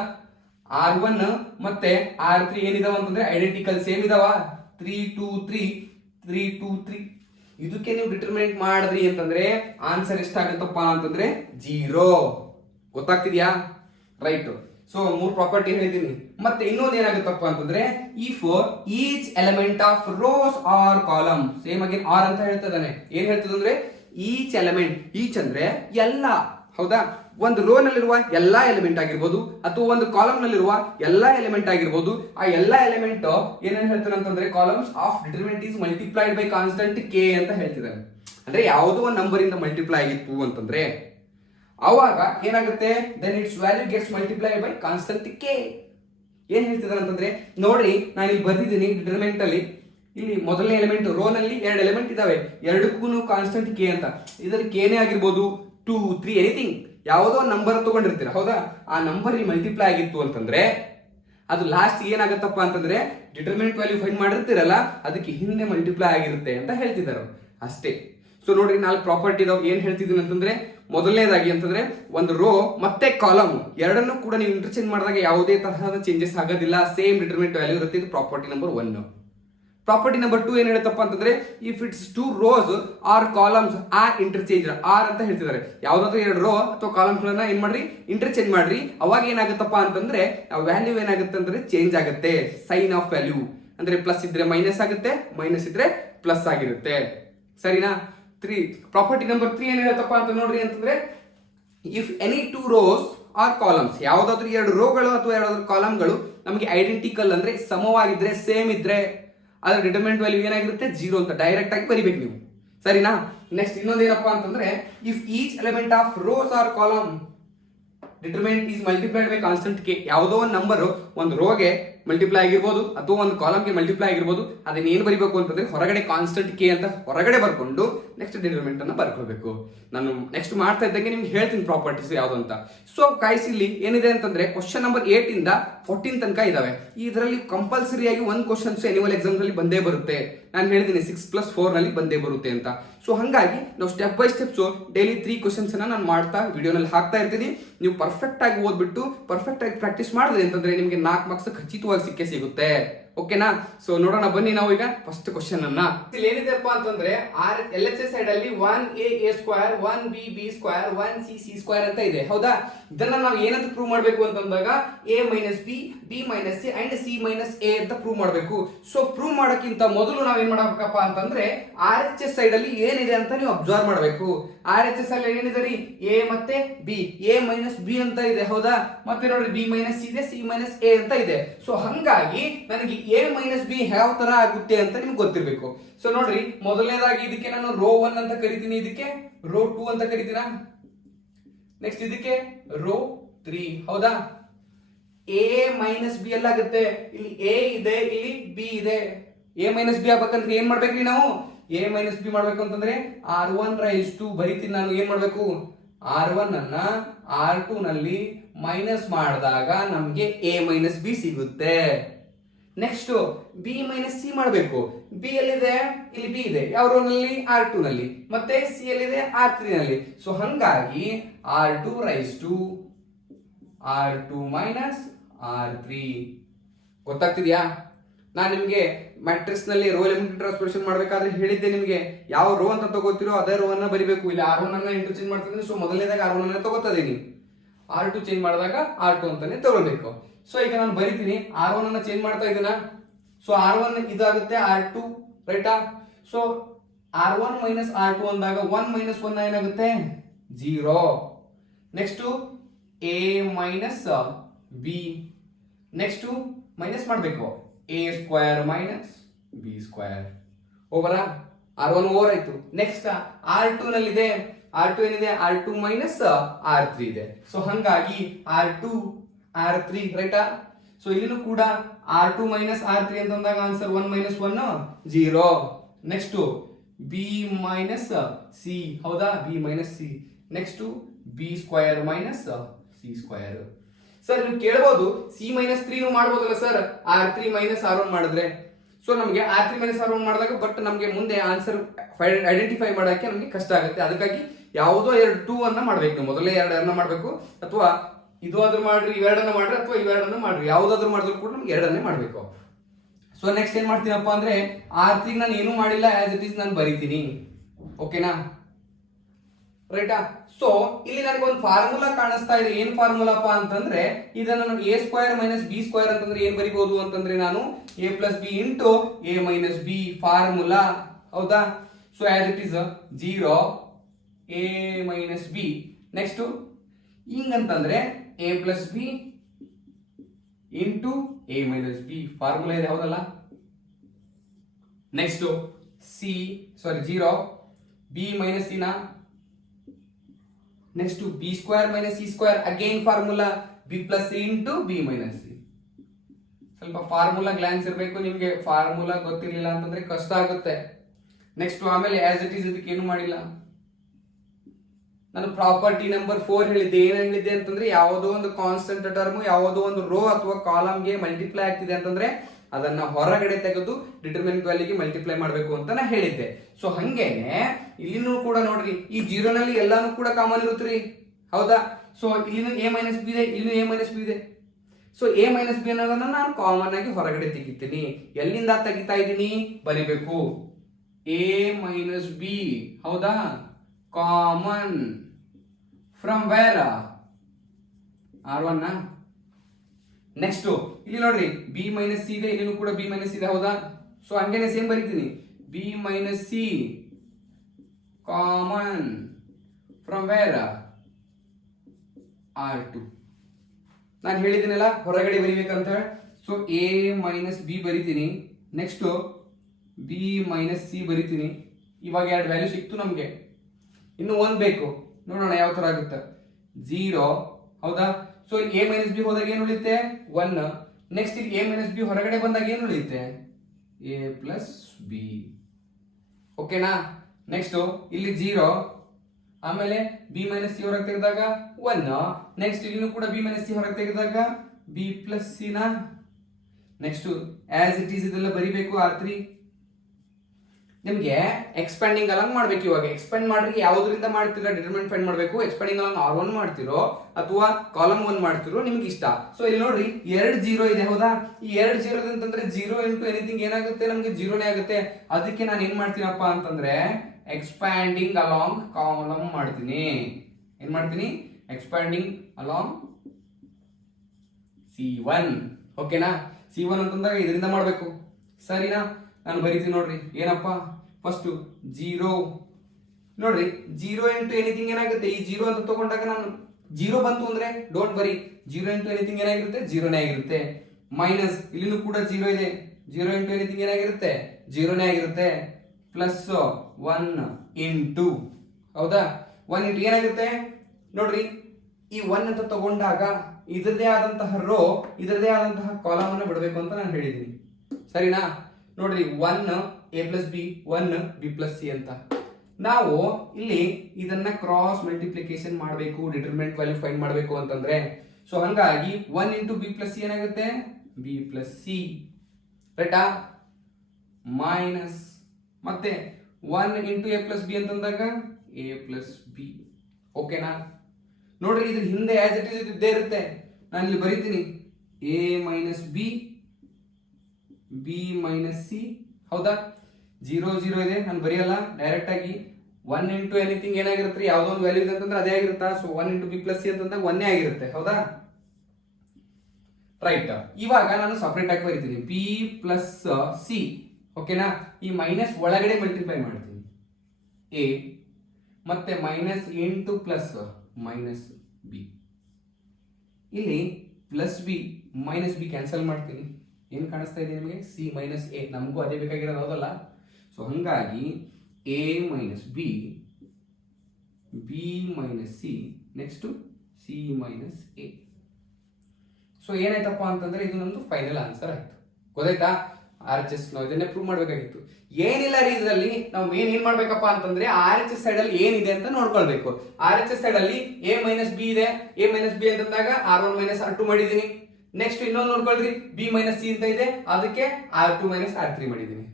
R1 ಮತ್ತೆ R3 ಏನಿದಾವ ಅಂತಂದ್ರೆ ಐಡೆಂಟಿಕಲ್ ಸೇಮ್ ಇದಾವ. 3 2 3 3 2 3 ಇದಕ್ಕೆ ನೀವು ಡಿಟರ್ಮಿನೆಂಟ್ ಮಾಡಿದ್ರಿ ಅಂತಂದ್ರೆ ಆನ್ಸರ್ ಎಷ್ಟಾಗುತ್ತಪ್ಪ ಅಂತಂದ್ರೆ 0. ಗೊತ್ತಾಗ್ತಿದ್ಯಾ? ರೈಟ್. ಸೊ 3 ಪ್ರಾಪರ್ಟಿ ಹೇಳಿದೀನಿ. ಮತ್ತೆ ಇನ್ನೊಂದು ಏನಾಗುತ್ತಪ್ಪ ಅಂತಂದ್ರೆ if each element of rows or column, same again are ಅಂತ ಹೇಳ್ತಿದ್ದಾನೆ. ಏನ್ ಹೇಳ್ತದಂದ್ರೆ ಈಚ್ ಎಲಿಮೆಂಟ್, ಈಚ್ ಅಂದ್ರೆ ಎಲ್ಲ, ಹೌದಾ, ಒಂದು ರೋ ನಲ್ಲಿರುವ ಎಲ್ಲಾ ಎಲಿಮೆಂಟ್ ಆಗಿರ್ಬೋದು ಅಥವಾ ಒಂದು ಕಾಲಮ್ ನಲ್ಲಿರುವ ಎಲ್ಲಾ ಎಲಿಮೆಂಟ್ ಆಗಿರ್ಬೋದು, ಆ ಎಲ್ಲಾ ಎಲಿಮೆಂಟ್ ಏನೇನ್ ಹೇಳ್ತಾರೆ ಅಂತಂದ್ರೆ columns of determinant is multiplied by constant K ಅಂತ ಹೇಳ್ತಿದ್ದಾರೆ. ಅಂದ್ರೆ ಯಾವುದೋ ಒಂದು ನಂಬರ್ ಇಂದ ಮಲ್ಟಿಪ್ಲೈ ಆಗಿತ್ತು ಅಂತಂದ್ರೆ ಅವಾಗ ಏನಾಗುತ್ತೆ, then its value gets multiply by constant k. ಏನ್ ಹೇಳ್ತಿದ್ದಾರೆ ಅಂತಂದ್ರೆ ನೋಡ್ರಿ, ನಾನು ಇಲ್ಲಿ ಬರ್ದಿದ್ದೀನಿ ಡಿಟರ್ಮಿನೆಂಟ್ ಅಲ್ಲಿ, ಇಲ್ಲಿ ಮೊದಲನೇ ಎಲಿಮೆಂಟ್ ರೋ ನಲ್ಲಿ 2 ಎಲಿಮೆಂಟ್ ಇದಾವೆ, ಎರಡಕ್ಕೂ ಕಾನ್ಸ್ಟೆಂಟ್ ಕೆ ಅಂತ. ಇದರ ಕೇನೇ ಆಗಿರ್ಬೋದು 2, 3 ಎನಿಥಿಂಗ್, ಯಾವುದೋ ನಂಬರ್ ತಗೊಂಡಿರ್ತೀರ, ಹೌದಾ, ಆ ನಂಬರ್ ಇಲ್ಲಿ ಮಲ್ಟಿಪ್ಲೈ ಆಗಿತ್ತು ಅಂತಂದ್ರೆ ಅದು ಲಾಸ್ಟ್ ಏನಾಗತ್ತಪ್ಪ ಅಂತಂದ್ರೆ ಡಿಟರ್ಮಿನೆಂಟ್ ವ್ಯಾಲ್ಯೂ ಫೈಂಡ್ ಮಾಡಿರ್ತೀರಲ್ಲ ಅದಕ್ಕೆ ಹಿಂದೆ ಮಲ್ಟಿಪ್ಲೈ ಆಗಿರುತ್ತೆ ಅಂತ ಹೇಳ್ತಿದ್ದಾರೆ ಅಷ್ಟೇ. ಸೊ ನೋಡ್ರಿ, 4 ಪ್ರಾಪರ್ಟಿ ಇದಾವೆ. ಏನ್ ಹೇಳ್ತಿದ್ದೀನಿ ಅಂತಂದ್ರೆ ಮೊದಲನೇದಾಗಿ ಅಂತಂದ್ರೆ ಒಂದು ರೋ ಮತ್ತೆ ಕಾಲಮ್ ಎರಡನ್ನೂ ಕೂಡ ನೀವು ಇಂಟರ್ಚೇಂಜ್ ಮಾಡಿದಾಗ ಯಾವುದೇ ತರಹದ ಚೇಂಜಸ್ ಆಗೋದಿಲ್ಲ, ಸೇಮ್ ಡಿಟರ್ಮಿನೆಂಟ್ ವ್ಯಾಲ್ಯೂ ಇರುತ್ತೆ. ಇದು ಪ್ರಾಪರ್ಟಿ ನಂಬರ್ 1. ಪ್ರಾಪರ್ಟಿ ನಂಬರ್ 2 ಏನ್ ಹೇಳುತ್ತಪ್ಪ ಅಂತಂದ್ರೆ if its 2 rows or columns are interchange, ಆರ್ ಅಂತ ಹೇಳ್ತಿದ್ದಾರೆ. ಯಾವ್ದಾದ್ರು 2 ರೋ ಅಥವಾ ಕಾಲಮ್ಸ್ ಗಳನ್ನ ಏನ್ ಮಾಡ್ರಿ, ಇಂಟರ್ಚೇಂಜ್ ಮಾಡ್ರಿ. ಅವಾಗ ಏನಾಗುತ್ತಪ್ಪ ಅಂತಂದ್ರೆ ಆ ವ್ಯಾಲ್ಯೂ ಏನಾಗುತ್ತೆ ಅಂದ್ರೆ ಚೇಂಜ್ ಆಗುತ್ತೆ. ಸೈನ್ ಆಫ್ ವ್ಯಾಲ್ಯೂ ಅಂದ್ರೆ ಪ್ಲಸ್ ಇದ್ರೆ ಮೈನಸ್ ಆಗುತ್ತೆ, ಮೈನಸ್ ಇದ್ರೆ ಪ್ಲಸ್ ಆಗಿರುತ್ತೆ. ಸರಿನಾ? ಪ್ರಾಪರ್ಟಿ ನಂಬರ್ 3 ಏನ್ ಹೇಳುತ್ತಪ್ಪ ಅಂತ ನೋಡ್ರಿ ಅಂತಂದ್ರೆ if any 2 rows or columns, ಯಾವ್ದಾದ್ರು 2 ರೋಗಳು ಅಥವಾ ಯಾವ್ದಾದ್ರು ಕಾಲಮ್ಗಳು ನಮಗೆ ಐಡೆಂಟಿಕಲ್ ಅಂದ್ರೆ ಸಮವಾಗಿದ್ರೆ, ಸೇಮ್ ಇದ್ರೆ ಅದ್ರ ಡಿಟರ್ಮಿನೆಂಟ್ ವ್ಯಾಲ್ಯೂ ಏನಾಗಿರುತ್ತೆ 0 ಅಂತ ಡೈರೆಕ್ಟ್ ಆಗಿ ಬರಿಬೇಕು ನೀವು. ಸರಿನಾ? ನೆಕ್ಸ್ಟ್ ಇನ್ನೊಂದೇನಪ್ಪ ಅಂತಂದ್ರೆ if each element of rows or column determinant is multiplied by constant k. ಯಾವುದೋ ಒಂದು ನಂಬರ್ ಒಂದು ರೋಗೆ ಮಲ್ಟಿಪ್ಲೈ ಆಗಿರ್ಬೋದು ಅಥವಾ ಒಂದು ಕಾಲಮ್ಗೆ ಮಲ್ಟಿಪ್ಲೈ ಆಗಿರ್ಬೋದು, ಅದನ್ನ ಏನ್ ಬರಿಬೇಕು ಅಂತಂದ್ರೆ ಹೊರಗಡೆ ಕಾನ್ಸ್ಟೆಂಟ್ ಕೆ ಅಂತ ಹೊರಗಡೆ ಬರ್ಕೊಂಡು ನೆಕ್ಸ್ಟ್ ಡಿಟರ್ಮಿನೆಂಟ್ ಅನ್ನ ಬರ್ಕೊಳ್ಬೇಕು. ನಾನು ನೆಕ್ಸ್ಟ್ ಮಾಡ್ತಾ ಇದ್ದಂಗೆ ನಿಮ್ಗೆ ಹೇಳ್ತೀನಿ ಪ್ರಾಪರ್ಟೀಸ್ ಯಾವ್ದು ಅಂತ. ಸೊ ಗೈಸ್, ಇಲ್ಲಿ ಏನಿದೆ ಅಂತಂದ್ರೆ ಕ್ವಶನ್ ನಂಬರ್ 8 ಇಂದ 14 ತನಕ ಇದಾವೆ. ಇದರಲ್ಲಿ ಕಂಪಲ್ಸರಿ ಆಗಿ ಒಂದು ಕ್ವಶನ್ಸ್ ಎನ್ಯುವಲ್ ಎಕ್ಸಾಮ್ ನಲ್ಲಿ ಬಂದೇ ಬರುತ್ತೆ. ನಾನು ಹೇಳಿದ್ದೀನಿ 6+4 ನಲ್ಲಿ ಬಂದೇ ಬರುತ್ತೆ ಅಂತ. ಸೊ ಹಂಗಾಗಿ ನಾವು step by steps daily 3 questions ನಾನು ಮಾಡ್ತಾ ವಿಡಿಯೋನಲ್ಲಿ ಹಾಕ್ತಾ ಇರ್ತೀನಿ. ನೀವು ಪರ್ಫೆಕ್ಟ್ ಆಗಿ ಓದ್ಬಿಟ್ಟು ಪರ್ಫೆಕ್ಟ್ ಆಗಿ ಪ್ರಾಕ್ಟೀಸ್ ಮಾಡಿದ್ರೆ ಅಂತಂದ್ರೆ ನಿಮ್ಗೆ 4 ಮಾರ್ಕ್ಸ್ ಖಚಿತವಾಗಿ ಸಿಕ್ಕೇ ಸಿಗುತ್ತೆ. ಓಕೆನಾ? ಸೊ ನೋಡೋಣ ಬನ್ನಿ ನಾವು ಈಗ ಫಸ್ಟ್ ಕ್ವಶನ್ ಅನ್ನ. ಇಲ್ಲಿ ಏನಿದೆಪ್ಪ ಅಂತಂದ್ರೆ LHS ಸೈಡ್ ಅಲ್ಲಿ 1a² 1b² 1c² ಅಂತ ಇದೆ, ಹೌದಾ? ಇದನ್ನ ನಾವು ಏನಂತ ಪ್ರೂವ್ ಮಾಡಬೇಕು ಅಂತಂದಾಗ a - b b - c and c - a ಅಂತ ಪ್ರೂವ್ ಮಾಡಬೇಕು. ಸೊ ಪ್ರೂವ್ ಮಾಡೋಕ್ಕಿಂತ ಮೊದಲು ನಾವ್ ಏನ್ ಮಾಡಬೇಕಪ್ಪ ಅಂತಂದ್ರೆ RHS ಸೈಡ್ ಅಲ್ಲಿ ಏನಿದೆ ಅಂತ ನೀವು ಅಬ್ಸರ್ವ್ ಮಾಡಬೇಕು. RHS ಅಲ್ಲಿ ಏನಿದೆ ರೀ, a ಮತ್ತೆ b, a - b ಅಂತ ಇದೆ, ಹೌದಾ? ಮತ್ತೆ ನೋಡ್ರಿ b - c ಇದೆ, c - a ಅಂತ ಇದೆ. ಸೊ ಹಂಗಾಗಿ ನನಗೆ a - b ಯಾವ ತರ ಆಗುತ್ತೆ ಅಂತ ನಿಮ್ಗೆ ಗೊತ್ತಿರಬೇಕು. ಸೊ ನೋಡ್ರಿ, ಮೊದಲನೇದಾಗಿ ಇದಕ್ಕೆ ನಾನು ರೋ 1 ಅಂತ ಕರಿತೀನಿ, ಇದಕ್ಕೆ ರೋ 2 ಅಂತ ಕರಿತೀರಾ. ನೆಕ್ಸ್ಟ್ ಇದಕ್ಕೆ ರೋ 3, ಹೌದಾ? a - b ಎಲ್ಲ ಆಗುತ್ತೆ. ಇಲ್ಲಿ a ಇದೆ, ಇಲ್ಲಿ b ಇದೆ. a - b ಆಗ್ಬೇಕಂದ್ರೆ ಏನ್ ಮಾಡ್ಬೇಕ್ರಿ ನಾವು? a - b ಮಾಡ್ಬೇಕು ಅಂತಂದ್ರೆ r1 ಬರೀತೀನಿ ನಾನು. ಏನ್ ಮಾಡ್ಬೇಕು? r1 ಅನ್ನ r2 ನಲ್ಲಿ ಮೈನಸ್ ಮಾಡಿದಾಗ ನಮ್ಗೆ a - b ಸಿಗುತ್ತೆ. ನೆಕ್ಸ್ಟ್ b - c ಮಾಡಬೇಕು. b ಎಲ್ಲಿದೆ? ಇಲ್ಲಿ b ಇದೆ. ಯಾವ ರೋ ನಲ್ಲಿ? r2 ನಲ್ಲಿ. ಮತ್ತೆ c ಎಲ್ಲಿದೆ? r3 ನಲ್ಲಿ. ಸೊ ಹಂಗಾಗಿ r2 r3 ಗೊತ್ತಾಗ್ತಿದ್ಯಾ? ನಾನು ನಿಮ್ಗೆ ಮ್ಯಾಟ್ರಿಕ್ಸ್ ನಲ್ಲಿ ರೋ ಎಲಿಮೆಂಟ್ ಟ್ರಾನ್ಸ್ಫಾರ್ಮೇಷನ್ ಮಾಡಬೇಕಾದ್ರೆ ಹೇಳಿದ್ದೆ ನಿಮ್ಗೆ, ಯಾವ ರೋ ಅಂತ ತಗೋತಿರೋ ಅದೇ ರೋ ಅನ್ನ ಬರಿಬೇಕು. ಇಲ್ಲಿ r1 ಅನ್ನ ಇಂಟರ್ಚೇಂಜ್ ಮಾಡ್ತಿದ್ದೀನಿ. ಸೊ ಮೊದಲನೇದಾಗ r1 ಅನ್ನ ತಗೋತಾ ಇದೀನಿ, r2 ಚೇಂಜ್ ಮಾಡಿದಾಗ r2 ಅಂತಾನೆ ತಗೊಳ್ಬೇಕು. ಸೊ ಈಗ ನಾನು ಬರಿತೀನಿ, r1 ಅನ್ನ ಚೇಂಜ್ ಮಾಡ್ತಾ ಇದ್ದೀನ. ಸೊ r1 ಇದಾಗುತ್ತೆ r2, ರೈಟಾ? ಸೊ r1 - r2 ಅಂದಾಗ 1 - 1 ಏನಾಗುತ್ತೆ? 0. Next a - b, next minus ಮಾಡಬೇಕು, a² - b². ಓವರಾ? r1 ಓವರ್ ಆಯ್ತು. ನೆಕ್ಸ್ಟ್ r2 ನಲ್ಲಿದೆ, r2 ಏನಿದೆ? r2 - r3 ಇದೆ. ಸೊ ಹಂಗಾಗಿ r2 r3, ರೈಟಾ? ಸೊ ಇಲ್ಲಿನೂ ಕೂಡ r2 - r3 ಅಂತ ಅಂದಾಗ ಆನ್ಸರ್ 1 - 1 0. ನೆಕ್ಸ್ಟ್ b - c, ಹೌದಾ? b - c. Next b² - c². Sir ನೀವು ಕೇಳಬಹುದು c - 3 ಮಾಡಬಹುದಲ್ಲ ಸರ್ r3 - r1 ಮಾಡಿದ್ರೆ? ಸೊ ನಮಗೆ r3 - r1 ಮಾಡಿದಾಗ ಬಟ್ ನಮಗೆ ಮುಂದೆ ಆನ್ಸರ್ ಐಡೆಂಟಿಫೈ ಮಾಡಕ್ಕೆ ನಮಗೆ ಕಷ್ಟ ಆಗುತ್ತೆ. ಅದಕ್ಕಾಗಿ ಯಾವುದೋ 2 ಅನ್ನ ಮಾಡ್ಬೇಕು. ನೀವು ಮೊದಲೇ 2 ಅನ್ನ ಮಾಡಬೇಕು, ಅಥವಾ ಇದು ಆದ್ರೂ ಮಾಡ್ರಿ, ಇವೆರಡನ್ನ ಮಾಡ್ರಿ, ಅಥವಾ ಇವೆರಡನ್ನ ಮಾಡ್ರಿ, ಯಾವ್ದಾದ್ರು ಮಾಡಿದ್ರು ಕೂಡ ನಮ್ಗೆ 2 ಮಾಡಬೇಕು. ಸೊ ನೆಕ್ಸ್ಟ್ ಏನ್ ಮಾಡ್ತೀನಪ್ಪ ಅಂದ್ರೆ r3 ನಾನು ಏನು ಮಾಡಿಲ್ಲ, ಆಸ್ ಇಟ್ ಈಸ್ ನಾನು ಬರೀತೀನಿ. ಓಕೆನಾ? ರೈಟಾ? ಸೊ ಇಲ್ಲಿ ನನಗೆ ಒಂದು ಫಾರ್ಮುಲಾ ಕಾಣಿಸ್ತಾ ಇದೆ. ಏನ್ ಫಾರ್ಮುಲಾಪ್ಪ ಅಂತಂದ್ರೆ ಇದನ್ನ ನಾನು a² - b² ಅಂತಂದ್ರೆ ಏನ್ ಬರಿಬಹುದು ಅಂತಂದ್ರೆ ನಾನು a + b into a - b formula, ಹೌದಾ? So as it is 0 a minus B. Next ಹಿಂಗಂತಂದ್ರೆ a plus b into a minus b formula ಇದೆ, ಹೌದಲ್ಲ. Next zero b minus c ನ next b square minus c square again formula b plus c into b minus c. ಸ್ವಲ್ಪ formula glance ಇರಬೇಕು ನಿಮ್ಗೆ, formula ಗೊತ್ತಿರ್ಲಿಲ್ಲ ಅಂತಂದ್ರೆ ಕಷ್ಟ ಆಗುತ್ತೆ. ನೆಕ್ಸ್ಟ್ ಆಮೇಲೆ ಆಸ್ ಇಟ್ ಈಸ್ ಇದಕ್ಕೆ ಏನು ಮಾಡಿಲ್ಲ, ನಾನು ಪ್ರಾಪರ್ಟಿ ನಂಬರ್ 4 ಹೇಳಿದ್ದೆ. ಏನ್ ಹೇಳಿದ್ದೆ ಅಂತಂದ್ರೆ ಯಾವುದೋ ಒಂದು ಕಾನ್ಸ್ಟೆಂಟ್ ಟರ್ಮ್ ಯಾವುದೋ ಒಂದು ರೋ ಅಥವಾ ಕಾಲಮ್ಗೆ ಮಲ್ಟಿಪ್ಲೈ ಆಗ್ತಿದೆ ಅಂತಂದ್ರೆ ಅದನ್ನ ಹೊರಗಡೆ ತೆಗೆದು ಡಿಟರ್ಮಿನೆಂಟ್ ವ್ಯಾಲ್ಯೂಗೆ ಮಲ್ಟಿಪ್ಲೈ ಮಾಡಬೇಕು ಅಂತ ನಾ ಹೇಳಿದ್ದೆ. ಸೊ ಹಂಗೇನೆ ಇಲ್ಲಿನೂ ಕೂಡ ನೋಡ್ರಿ, ಈ ಜೀರೋನಲ್ಲಿ ಎಲ್ಲಾನು ಕೂಡ ಕಾಮನ್ ಇರುತ್ತ್ರಿ, ಹೌದಾ. ಸೊ ಇಲ್ಲಿನೂ ಎ ಮೈನಸ್ ಬಿ ಇದೆ, ಇಲ್ಲಿನೂ ಎ ಮೈನಸ್ ಬಿ ಇದೆ. ಸೊ ಎ ಮೈನಸ್ ಬಿ ಅನ್ನೋದನ್ನ ನಾನು ಕಾಮನ್ ಆಗಿ ಹೊರಗಡೆ ತೆಗಿತೀನಿ. ಎಲ್ಲಿಂದ ತೆಗಿತಾ ಇದ್ದೀನಿ ಬರಿಬೇಕು, ಎ ಮೈನಸ್ ಬಿ, ಹೌದಾ, ಕಾಮನ್ ಫ್ರಮ್ ವೇರ್ R1 ನ. ನೆಕ್ಸ್ಟ್ ಇಲ್ಲಿ ನೋಡ್ರಿ ಬಿ ಮೈನಸ್ ಸಿ ಇದೆ, ಇಲ್ಲಿನೂ ಕೂಡ ಬಿ ಮೈನಸ್ ಇದೆ, ಹೌದಾ. ಸೊ ಹಂಗೇನೆ ಸೇಮ್ ಬರೀತೀನಿ, b minus C common from where R2. ನಾನು ಹೇಳಿದ್ದೀನಲ್ಲ ಹೊರಗಡೆ ಬರಿಬೇಕಂತ ಹೇಳಿ. ಸೊ ಎ ಮೈನಸ್ ಬಿ ಬರಿತೀನಿ, ನೆಕ್ಸ್ಟ್ ಬಿ ಮೈನಸ್ ಸಿ ಬರಿತೀನಿ. ಇವಾಗ 2 ವ್ಯಾಲ್ಯೂ ಸಿಕ್ತು ನಮ್ಗೆ, ಇನ್ನು 1 ಬೇಕು, ನೋಡೋಣ ಯಾವ ತರ ಆಗುತ್ತೆ. 0, ಹೌದಾ. ಸೊ ಎ ಮೈನಸ್ ಬಿ ಹೋದಾಗ ಏನು ಉಳಿಯುತ್ತೆ 1. ನೆಕ್ಸ್ಟ್ ಇಲ್ಲಿ ಎ ಮೈನಸ್ ಬಿ ಹೊರಗಡೆ ಬಂದಾಗ ಏನು ಉಳಿಯುತ್ತೆ ಎ ಪ್ಲಸ್ ಬಿ, ಓಕೆನಾ. ನೆಕ್ಸ್ಟ್ ಇಲ್ಲಿ 0, ಆಮೇಲೆ ಬಿ ಮೈನಸ್ ಸಿ ಹೊರಗೆ ತೆಗೆದಾಗ 1. ನೆಕ್ಸ್ಟ್ ಇಲ್ಲಿನೂ ಕೂಡ ಬಿ ಮೈನಸ್ ಸಿ ಹೊರಗೆ ತೆಗೆದಾಗ ಬಿ ಪ್ಲಸ್ ಸಿ ನ. ನೆಕ್ಸ್ಟ್ ಆಸ್ ಇಟ್ ಈಸ್ ಇದೆಲ್ಲ ಬರಿಬೇಕು R3. ನಿಮ್ಗೆ ಎಕ್ಸ್ಪ್ಯಾಂಡಿಂಗ್ ಅಲಾಂಗ್ ಮಾಡ್ಬೇಕು. ಇವಾಗ ಎಕ್ಸ್ಪ್ಯಾಂಡ್ ಮಾಡ್ರಿ, ಯಾವ್ದ್ರಿಂದ ಮಾಡ್ತೀರಾ ಡಿಟರ್ಮಿನೆಂಟ್ ಫೈಂಡ್ ಮಾಡಬೇಕು. ಎಕ್ಸ್ಪ್ಯಾಂಡಿಂಗ್ ಅಲಾಂಗ್ R1 ಮಾಡ್ತಿರೋ ಅಥವಾ ಕಾಲಮ್ 1 ಮಾಡ್ತಿರೋ ನಿಮ್ಗೆ ಇಷ್ಟ. ಸೊ ಇಲ್ಲಿ ನೋಡ್ರಿ 2 0 ಇದೆ, ಹೌದಾ. ಈ 2 0 ಅಂತಂದ್ರೆ 0 ಇಂಟು ಎನಿಥಿಂಗ್ ಏನಾಗುತ್ತೆ ನಮ್ಗೆ 0ನೇ ಆಗುತ್ತೆ. ಅದಕ್ಕೆ ನಾನು ಏನ್ ಮಾಡ್ತೀನಪ್ಪ ಅಂತಂದ್ರೆ ಎಕ್ಸ್ಪ್ಯಾಂಡಿಂಗ್ ಅಲಾಂಗ್ ಕಾಲಮ್ ಮಾಡ್ತೀನಿ. ಏನ್ ಮಾಡ್ತೀನಿ, ಎಕ್ಸ್ಪ್ಯಾಂಡಿಂಗ್ ಅಲಾಂಗ್ C1, ಓಕೆನಾ. C1 ಅಂತಂದಾಗ ಇದರಿಂದ ಮಾಡ್ಬೇಕು, ಸರಿನಾ. ನಾನು ಬರೀತೀನಿ ನೋಡ್ರಿ, ಏನಪ್ಪ ಫಸ್ಟ್ 0 ನೋಡ್ರಿ 0 ಇಂಟು ಎನಿಥಿಂಗ್ ಏನಾಗುತ್ತೆ, ಈ 0 ಅಂತ ತಗೊಂಡಾಗ ನಾನು 0 ಬಂತು ಅಂದ್ರೆ ಡೋಂಟ್ ಬರಿ, 0 ಇಂಟು ಎನಿಥಿಂಗ್ ಏನಾಗಿರುತ್ತೆ 0ನೇ ಆಗಿರುತ್ತೆ. ಮೈನಸ್ ಇಲ್ಲಿನೂ ಕೂಡ 0 ಇದೆ, 0 ಇಂಟು ಎನಿಥಿಂಗ್ ಏನಾಗಿರುತ್ತೆ 0ನೇ ಆಗಿರುತ್ತೆ. ಪ್ಲಸ್ 1 ಇಂಟು, ಹೌದಾ. 1 ಇಂಟು ಏನಾಗುತ್ತೆ ನೋಡ್ರಿ, ಈ 1 ಅಂತ ತಗೊಂಡಾಗ ಇದರದೇ ಆದಂತಹ ರೋ ಇದರದೇ ಆದಂತಹ ಕಾಲಮ್ ಅನ್ನು ಬಿಡಬೇಕು ಅಂತ ನಾನು ಹೇಳಿದ್ದೀನಿ, ಸರಿನಾ. ನೋಡ್ರಿ 1 A plus B, 1 B plus C ಅಂತ. ನಾವು ಇಲ್ಲಿ ಇದನ್ನ ಕ್ರಾಸ್ ಮಲ್ಟಿಪ್ಲಿಕೇಶನ್ ಮಾಡಬೇಕು, ಡಿಟರ್ಮಿನೆಂಟ್ ವ್ಯಾಲ್ಯೂ ಫೈಂಡ್ ಮಾಡಬೇಕು ಅಂತಂದ್ರೆ. ಸೊ ಹಂಗಾಗಿ 1 ಇಂಟು ಬಿ ಪ್ಲಸ್ ಸಿ ಏನಾಗುತ್ತೆ ಬಿ ಪ್ಲಸ್ ಸಿ, ರೈಟಾ. ಮೈನಸ್ ಮತ್ತೆ 1 ಇಂಟು ಎ ಪ್ಲಸ್ ಬಿ ಅಂತಂದಾಗ ಎ ಪ್ಲಸ್ ಬಿ, ಓಕೆನಾ. ನೋಡ್ರಿ ಇದ್ರ ಹಿಂದೆ ಆಸ್ ಇಟ್ ಇಸ್ ಇದ್ದೇ ಇರುತ್ತೆ. ನಾನು ಇಲ್ಲಿ ಬರೀತೀನಿ a minus B, B minus C, ಹೌದಾ. 0 0 ಇದೆ, ನಾನು ಬರೆಯಲ್ಲ ಡೈರೆಕ್ಟ್ ಆಗಿ. 1 ಇಂಟು ಎನಿಥಿಂಗ್ ಏನಾಗಿರುತ್ತೆ, ಯಾವುದೋ ಒಂದು ವ್ಯಾಲ್ಯೂ ಇದೆ ಅಂತಂದ್ರೆ ಅದೇ ಆಗಿರುತ್ತಾ. So 1 into b plus c ಅಂತಂದಾಗ 1 ಆಗಿರುತ್ತೆ, ಹೌದಾ, ರೈಟ್. ಇವಾಗ ನಾನು ಸಪರೇಟ್ ಆಗಿ ಬರೀತೀನಿ ಬಿ ಪ್ಲಸ್ ಸಿ, ಓಕೆನಾ. ಈ ಮೈನಸ್ ಒಳಗಡೆ ಮಲ್ಟಿಪ್ಲೈ ಮಾಡ್ತೀನಿ ಎ, ಮತ್ತೆ minus into plus minus b. ಇಲ್ಲಿ plus b minus b cancel ಮಾಡ್ತೀನಿ. ಏನ್ ಕಾಣಿಸ್ತಾ ಇದೆ ನಿಮಗೆ ಸಿ ಮೈನಸ್ ಎ, ನಮಗೂ ಅದೇ ಬೇಕಾಗಿರೋದು, ಹೌದಲ್ಲ. ಸೊ ಹಂಗಾಗಿ A minus B, B minus C, next C minus A. So ಏನಾಯ್ತಪ್ಪ ಅಂತಂದ್ರೆ ಇದು ನಮ್ದು ಫೈನಲ್ ಆನ್ಸರ್ ಆಯ್ತು, ಗೊತ್ತಾಯ್ತಾ. RHS ನಾವು ಇದನ್ನೇ ಪ್ರೂವ್ ಮಾಡ್ಬೇಕಾಗಿತ್ತು. ಏನಿಲ್ಲ ರೀ ಇದರಲ್ಲಿ ನಾವು ಏನ್ ಮಾಡ್ಬೇಕಪ್ಪ ಅಂತಂದ್ರೆ RHS ಸೈಡ್ ಅಲ್ಲಿ ಏನಿದೆ ಅಂತ ನೋಡ್ಕೊಳ್ಬೇಕು. RHS ಸೈಡ್ ಅಲ್ಲಿ ಎ ಮೈನಸ್ ಬಿ ಇದೆ, ಎ ಮೈನಸ್ ಬಿ ಅಂತಂದಾಗ R1 ಮೈನಸ್ R2 ಮಾಡಿದೀನಿ. ನೆಕ್ಸ್ಟ್ ಇನ್ನೊಂದು ನೋಡ್ಕೊಳ್ರಿ ಬಿ ಮೈನಸ್ ಸಿ ಅಂತ ಇದೆ, ಅದಕ್ಕೆ R2 ಮೈನಸ್ R3 ಮಾಡಿದೀನಿ.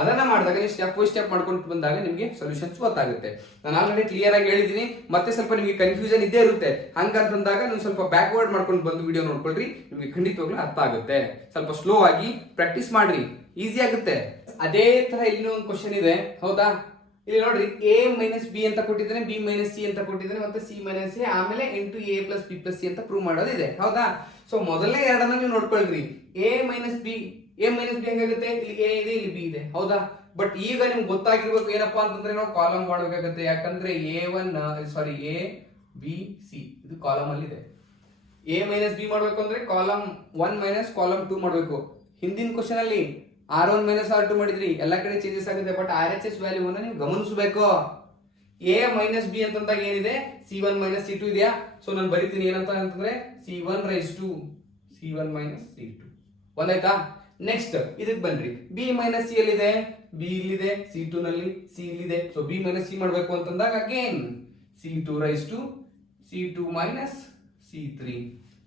ಅದನ್ನ ಮಾಡಿದಾಗ ನೀವು ಸ್ಟೆಪ್ ಬೈ ಸ್ಟೆಪ್ ಮಾಡ್ಕೊಂಡು ಬಂದಾಗ ನಿಮಗೆ ಸೊಲ್ಯೂಷನ್ಸ್ ಗೊತ್ತಾಗುತ್ತೆ. ನಾನು ಆಲ್ರೆಡಿ ಕ್ಲಿಯರ್ ಆಗಿ ಹೇಳಿದೀನಿ, ಮತ್ತೆ ಸ್ವಲ್ಪ ನಿಮಗೆ ಕನ್ಫ್ಯೂಷನ್ ಇದ್ದೇ ಇರುತ್ತೆ. ಹಂಗಂತಂದಾಗ ನೀವು ಸ್ವಲ್ಪ ಬ್ಯಾಕ್ವರ್ಡ್ ಮಾಡ್ಕೊಂಡು ಬಂದು ವಿಡಿಯೋ ನೋಡ್ಕೊಳ್ರಿ, ನಿಮಗೆ ಖಂಡಿತವಾಗ್ಲೂ ಅರ್ಥ ಆಗುತ್ತೆ. ಸ್ವಲ್ಪ ಸ್ಲೋ ಆಗಿ ಪ್ರಾಕ್ಟೀಸ್ ಮಾಡ್ರಿ, ಈಸಿ ಆಗುತ್ತೆ. ಅದೇ ತರ ಇಲ್ಲಿ ಒಂದು ಕ್ವಶನ್ ಇದೆ, ಹೌದಾ. ಇಲ್ಲಿ ನೋಡ್ರಿ ಎ ಮೈನಸ್ ಬಿ ಅಂತ ಕೊಟ್ಟಿದ್ದಾನೆ, ಬಿ ಮೈನಸ್ ಸಿ ಅಂತ ಕೊಟ್ಟಿದ್ದಾನೆ, ಮತ್ತೆ ಸಿ ಮೈನಸ್ ಸಿ, ಆಮೇಲೆ into A plus B plus C ಅಂತ ಪ್ರೂವ್ ಮಾಡೋದಿದೆ, ಹೌದಾ. ಸೊ ಮೊದಲನೇ ಎರಡನ್ನ ನೀವು ನೋಡ್ಕೊಳ್ರಿ, ಎ ಮೈನಸ್ ಬಿ ಹೆಂಗಾಗುತ್ತೆ, ಇಲ್ಲಿ ಎ ಇದೆ ಇಲ್ಲಿ ಬಿ ಇದೆ, ಹೌದಾ. ಬಟ್ ಈಗ ನಿಮ್ಗೆ ಗೊತ್ತಾಗಿರ್ಬೇಕು ಏನಪ್ಪಾ ಅಂತಂದ್ರೆ ನಾವು ಕಾಲಮ್ ಮಾಡಬೇಕಾಗತ್ತೆ. ಯಾಕಂದ್ರೆ ಎ ಬಿ ಸಿ ಇದು ಕಾಲಮ್ ಅಲ್ಲಿ ಇದೆ. ಎ ಮೈನಸ್ ಬಿ ಮಾಡ್ಬೇಕು ಅಂದ್ರೆ ಕಾಲಮ್ 1 ಮೈನಸ್ ಕಾಲಮ್ 2 ಮಾಡ್ಬೇಕು. ಹಿಂದಿನ ಕ್ವಶನ್ ಅಲ್ಲಿ R1 ಮೈನಸ್ R2 ಮಾಡಿದ್ರಿ, ಎಲ್ಲಾ ಕಡೆ ಚೇಂಜಸ್ ಆಗುತ್ತೆ. ಬಟ್ RHS ವ್ಯಾಲ್ಯೂವನ್ನ ನೀವು ಗಮನಿಸಬೇಕು. ಎ ಮೈನಸ್ ಬಿ ಅಂತಂದಾಗ ಏನಿದೆ, C1 ಮೈನಸ್ C2 ಇದೆಯಾ? ಸೊ ನಾನು ಬರೀತೀನಿ ಏನಂತ ಅಂತಂದ್ರೆ C1 raise to C1 minus C2. ಒಂದಾಯ್ತಾ? ನೆಕ್ಸ್ಟ್ ಇದಕ್ಕೆ ಬನ್ರಿ, ಬಿ ಮೈನಸ್ ಸಿ ಎಲ್ಲಿದೆ? ಬಿ ಇಲ್ಲಿದೆ, C2 ನಲ್ಲಿ ಸಿ ಇಲ್ಲಿದೆ. ಸೊ ಬಿ ಮೈನಸ್ ಸಿ ಮಾಡ್ಬೇಕು ಅಂತಂದಾಗ again C2 raise to C2 minus C3.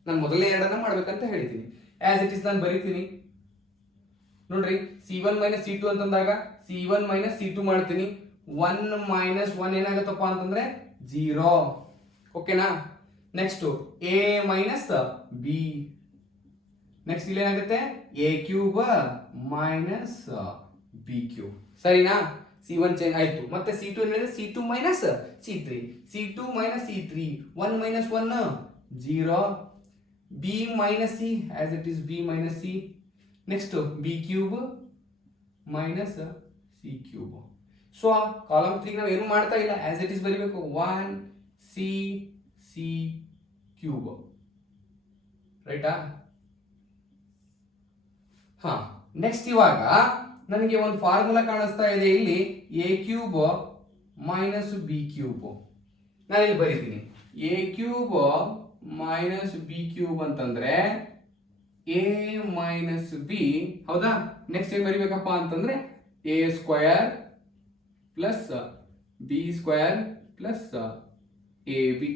ನಾನು ಮೊದಲನೇ ಎರಡನ್ನ ಮಾಡ್ಬೇಕಂತ ಹೇಳಿದ್ದೀನಿ. ಆಸ್ ಇಟ್ ಇಸ್ ನಾನು ಬರೀತೀನಿ ನೋಡ್ರಿ. C1 ಮೈನಸ್ C2 ಅಂತಂದಾಗ C1 ಮೈನಸ್ C2 ಮಾಡ್ತೀನಿ. 1 ಮೈನಸ್ 1 ಏನಾಗುತ್ತಪ್ಪ ಅಂತಂದ್ರೆ 0. ಓಕೆನಾ? Next A minus B. Next ಇಲ್ಲಿ ಏನಾಗುತ್ತೆ? A cube minus B cube. ಸರಿನಾ? C1 ಚೇಂಜ್ ಆಯ್ತು. ಮತ್ತೆ C2 ಏನಿದೆ? C2 minus C3. C2 minus C3. 1 minus 1 0. B minus C as it is B minus C. Next B cube minus C cube. So column 3 ನಾವು ಏನು ಮಾಡ್ತಾ ಇಲ್ಲ, as it is ಬರೀಬೇಕು. 1 C cube. ರೈಟಾ? ಹಾ, ನೆಕ್ಸ್ಟ್ ಇವಾಗ ನನಗೆ ಒಂದು ಫಾರ್ಮುಲಾ ಕಾಣಿಸ್ತಾ ಇದೆ ಇಲ್ಲಿ, A cube minus B cube. ನಾನು ಇಲ್ಲಿ ಬರೀತೀನಿ A cube minus B cube ಅಂತಂದ್ರೆ ಎ ಮೈನಸ್ ಬಿ. ಹೌದಾ? ನೆಕ್ಸ್ಟ್ ಏನ್ ಬರಿಬೇಕಪ್ಪ ಅಂತಂದ್ರೆ A square plus B square plus A B.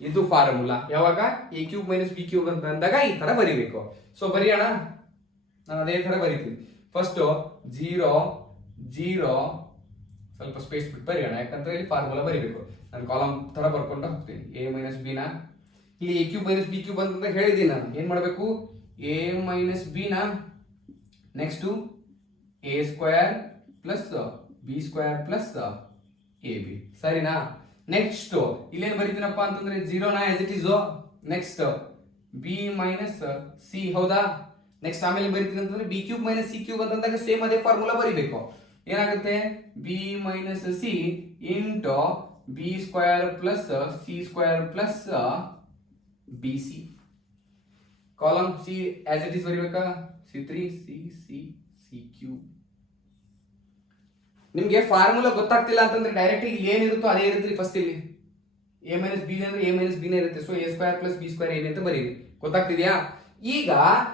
ಇದು ಫಾರ್ಮುಲಾ. ಯಾವಾಗ A cube minus B cube ಅಂತ ಅಂದಾಗ ಈ ತರ ಬರಿಬೇಕು. ಸೊ ಬರೆಯೋಣ. ನಾನು ಅದೇ ತರ ಬರೀತೀನಿ. ಫಸ್ಟ್ 0 0 ಸ್ವಲ್ಪ ಸ್ಪೇಸ್ ಬಿಟ್ಟು ಬರೆಯೋಣ, ಯಾಕಂದ್ರೆ ಇಲ್ಲಿ ಫಾರ್ಮುಲಾ ಬರೀಬೇಕು. ನಾನು ಕಾಲಮ್ ತರ ಬರ್ಕೊಂಡು ಹೋಗ್ತೀನಿ. ಎ ಮೈನಸ್ ಬಿ ನ ಇಲ್ಲಿ A cube minus B cube ಅಂತ ಹೇಳಿದ್ದೀನಿ. ನಾನು ಏನ್ ಮಾಡಬೇಕು? ಎ ಮೈನಸ್ ಬಿ ನ next A square plus B square plus A b. ಸರಿನಾ? ನೆಕ್ಸ್ಟ್ ಇಲ್ಲೇನು ಬರೀತೀನಪ್ಪ ಅಂತಂದ್ರೆ 0 ನ as it is. Next B minus C. ಹೌದಾ? ನೆಕ್ಸ್ಟ್ ಆಮೇಲೆ ಬರೀತೀನಿ ಅಂತಂದ್ರೆ B cube minus C cube ಅಂತಂದಾಗ ಸೇಮ್ ಅದೇ ಫಾರ್ಮುಲಾ ಬರೀಬೇಕು. ಏನಾಗುತ್ತೆ? B minus C into B square plus C square plus B C. Column C as it is ಬರೀಬೇಕಾ? C3 C cube. ನಿಮ್ಗೆ ಫಾರ್ಮುಲಾ ಗೊತ್ತಾಗ್ತಿಲ್ಲ ಅಂತಂದ್ರೆ ಡೈರೆಕ್ಟ್ ಇಲ್ಲಿ ಏನಿರುತ್ತೋ ಅದೇ ಇರುತ್ತೆ. ಫಸ್ಟ್ ಇಲ್ಲಿ ಎ ಮೈನಸ್ ಬಿ ಅಂದ್ರೆ ಎ ಮೈನಸ್ ಬಿ ನೇ ಇರುತ್ತೆ. So A square plus B square ಏನೇ ಅಂತ ಬರೀರಿ. ಗೊತ್ತಾಗ್ತಿದ್ಯಾ? ಈಗ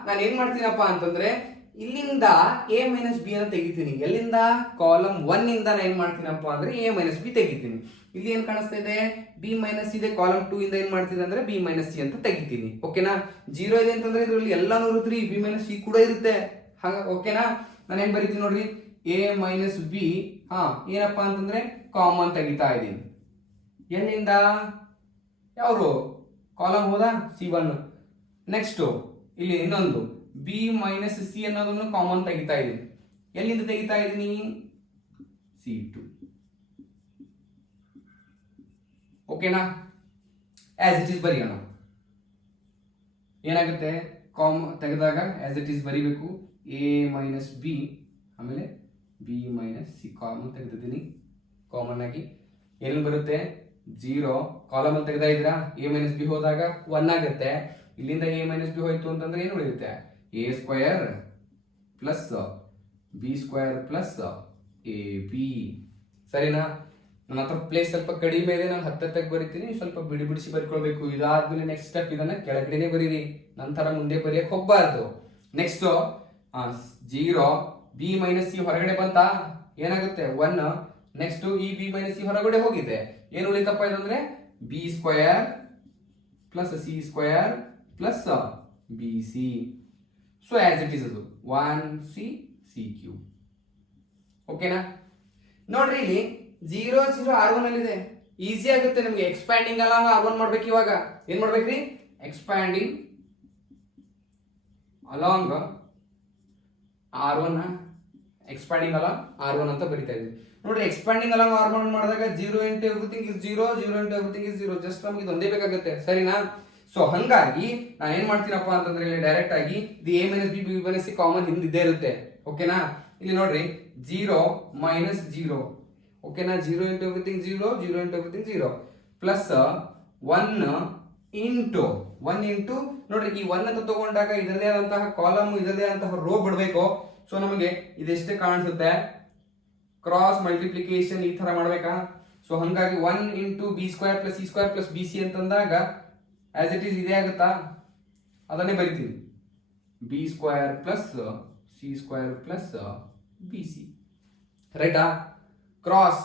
ನಾನು ಏನ್ ಮಾಡ್ತೀನಪ್ಪ ಅಂತಂದ್ರೆ ಇಲ್ಲಿಂದ ಎ ಮೈನಸ್ ಬಿ ಅನ್ನ ತೆಗಿತೀನಿ. ಎಲ್ಲಿಂದ? ಕಾಲಮ್ 1 ಇಂದ ನಾನು ಏನ್ ಮಾಡ್ತೀನಪ್ಪ ಅಂದ್ರೆ ಎ ಮೈನಸ್ ಬಿ ತೆಗಿತೀನಿ. ಇಲ್ಲಿ ಏನ್ ಕಾಣಿಸ್ತಾ ಇದೆ? ಬಿ ಮೈನಸ್ ಇದೆ. ಕಾಲಮ್ 2 ಇಂದ ಏನ್ ಮಾಡ್ತೀನಿ ಅಂದ್ರೆ ಬಿ ಮೈನಸ್ ಸಿ ಅಂತ ತೆಗಿತೀನಿ. ಓಕೆನಾ? 0 ಇದೆ ಅಂತಂದ್ರೆ ಇದರಲ್ಲಿ ಎಲ್ಲಾನು ಇರುತ್ತೆ, ಬಿ ಮೈನಸ್ ಸಿ ಕೂಡ ಇರುತ್ತೆ. ಹಾಗ ಓಕೆನಾ? ನಾನು ಏನ್ ಬರೀತೀನಿ ನೋಡ್ರಿ, ಎ ಮೈನಸ್ ಬಿ. ಹಾ, ಏನಪ್ಪಾ ಅಂತಂದ್ರೆ ಕಾಮನ್ ತೆಗಿತಾ ಇದ್ದೀನಿ. ಎಲ್ಲಿಂದ? ಯಾವ್ದು ಕಾಲಮ್ ಹೋದ? C1. ನೆಕ್ಸ್ಟ್ ಇಲ್ಲಿ ಇನ್ನೊಂದು ಬಿ ಮೈನಸ್ ಸಿ ಅನ್ನೋದನ್ನು ಕಾಮನ್ ತೆಗಿತಾ ಇದ್ದೀನಿ. ಎಲ್ಲಿಂದ ತೆಗಿತಾ ಇದ್ದೀನಿ? C2. ಓಕೆನಾ? ಆಸ್ ಇಟ್ ಇಸ್ ಬರೆಯೋಣ. ಏನಾಗುತ್ತೆ? ಕಾಮನ್ ತೆಗೆದಾಗ ಆಸ್ ಇಟ್ ಇಸ್ ಬರಿಬೇಕು. ಎ ಮೈನಸ್ ಬಿ ಆಮೇಲೆ ಬಿ ಮೈನಸ್ ಸಿ ಕಾಮನ್ ತೆಗೆದಿದ್ದೀನಿ. ಕಾಮನ್ ಆಗಿ ಏನು ಬರುತ್ತೆ? 0. ಕಾಲಮ್ ಅಲ್ಲಿ ತೆಗೆದ ಇದ್ದೀರಾ? ಎ ಮೈನಸ್ ಬಿ ಹೋದಾಗ 1 ಆಗುತ್ತೆ. ಇಲ್ಲಿಂದ ಎ ಮೈನಸ್ ಬಿ ಹೋಯ್ತು ಅಂತಂದ್ರೆ ಏನು ಉಳಿಯುತ್ತೆ? A square plus B square plus A b. ಸರಿನಾ? ನನ್ನ ಹತ್ರ ಪ್ಲೇಸ್ ಸ್ವಲ್ಪ ಕಡಿಮೆ ಇದೆ, ನಾನು ಹತ್ತಕ್ಕೆ ಬರೀತೀನಿ. ಸ್ವಲ್ಪ ಬಿಡಿಸಿ ಬರ್ಕೊಳ್ಬೇಕು. ಇದಾದ್ಮೇಲೆ ನೆಕ್ಸ್ಟ್ ಸ್ಟೆಪ್ ಇದನ್ನ ಕೆಳಗಡೆನೆ ಬರೀರಿ, ನಂತರ ಮುಂದೆ ಬರೆಯಕ್ಕೆ ಹೋಗ್ಬಾರ್ದು. ನೆಕ್ಸ್ಟ್ 0 ಬಿ ಮೈನಸ್ ಸಿ ಹೊರಗಡೆ ಬಂತಾ? ಏನಾಗುತ್ತೆ? 1. ನೆಕ್ಸ್ಟ್ ಈ ಬಿ ಮೈನಸ್ ಸಿ ಹೊರಗಡೆ ಹೋಗಿದೆ. ಏನು ಉಳಿತಪ್ಪ ಇದಂದ್ರೆ B square plus C square plus B C. So as it is ಅದು 1 ಸಿ ಕ್ಯೂಬ್. ಓಕೆನಾ? ನೋಡ್ರಿ ಇಲ್ಲಿ 0 0 R1 ಅಲ್ಲಿ ಇದೆ. ಈಸಿ ಆಗುತ್ತೆ ನಿಮಗೆ. ಎಕ್ಸ್ಪ್ಯಾಂಡಿಂಗ್ ಅಲ್ಲ R1 ಮಾಡ್ಬೇಕು. ಇವಾಗ ಏನ್ ಮಾಡ್ಬೇಕ್ರಿ? Expanding along R1 expanding along R1 ಅಂತ ಬರಿತಾ ಇದ್ವಿ. ನೋಡ್ರಿ, ಎಕ್ಸ್ಪ್ಯಾಂಡಿಂಗ್ ಅಲಾಂಗ್ R1 ಮಾಡಿದಾಗ 0 into everything is 0, 0 into everything is 0. Just ನಮಗೆ ಇದು ಒಂದೇ ಬೇಕಾಗುತ್ತೆ. ಸರಿನಾ? ಸೊ ಹಂಗಾಗಿ ನಾನು ಏನ್ ಮಾಡ್ತೀನಪ್ಪ ಅಂತಂದ್ರೆ ಇಲ್ಲಿ ಡೈರೆಕ್ಟ್ ಆಗಿ the A minus B B minus C common ಹಿಂದಿದ್ದೇ ಇರುತ್ತೆ. ಓಕೆನಾ? ಇಲ್ಲಿ ನೋಡ್ರಿ 0 ಮೈನಸ್ 0 ಓಕೆನಾ 0 into everything 0 0 into everything 0 plus 1 into ನೋಡ್ರಿ ಈ 1 ಅಂತ ತಗೊಂಡಾಗ ಇದರದೇ ಆದಂತಹ ಕಾಲಮ್ ಇದರದೇ ಆದಂತಹ ರೋ ಬಿಡಬೇಕು. ಸೊ ನಮಗೆ ಇದೆಷ್ಟೇ ಕಾಣಿಸುತ್ತೆ ಕ್ರಾಸ್ ಮಲ್ಟಿಪ್ಲಿಕೇಶನ್ ಈ ತರ ಮಾಡ್ಬೇಕಾ. ಸೊ ಹಂಗಾಗಿ 1 into B square plus C square plus B C ಅಂತಂದಾಗ ಆಸ್ ಇಟ್ ಈಸ್ ಇದೇ ಆಗುತ್ತಾ, ಅದನ್ನೇ ಬರಿತೀನಿ B square plus C square plus B C ರೈಟಾ. ಕ್ರಾಸ್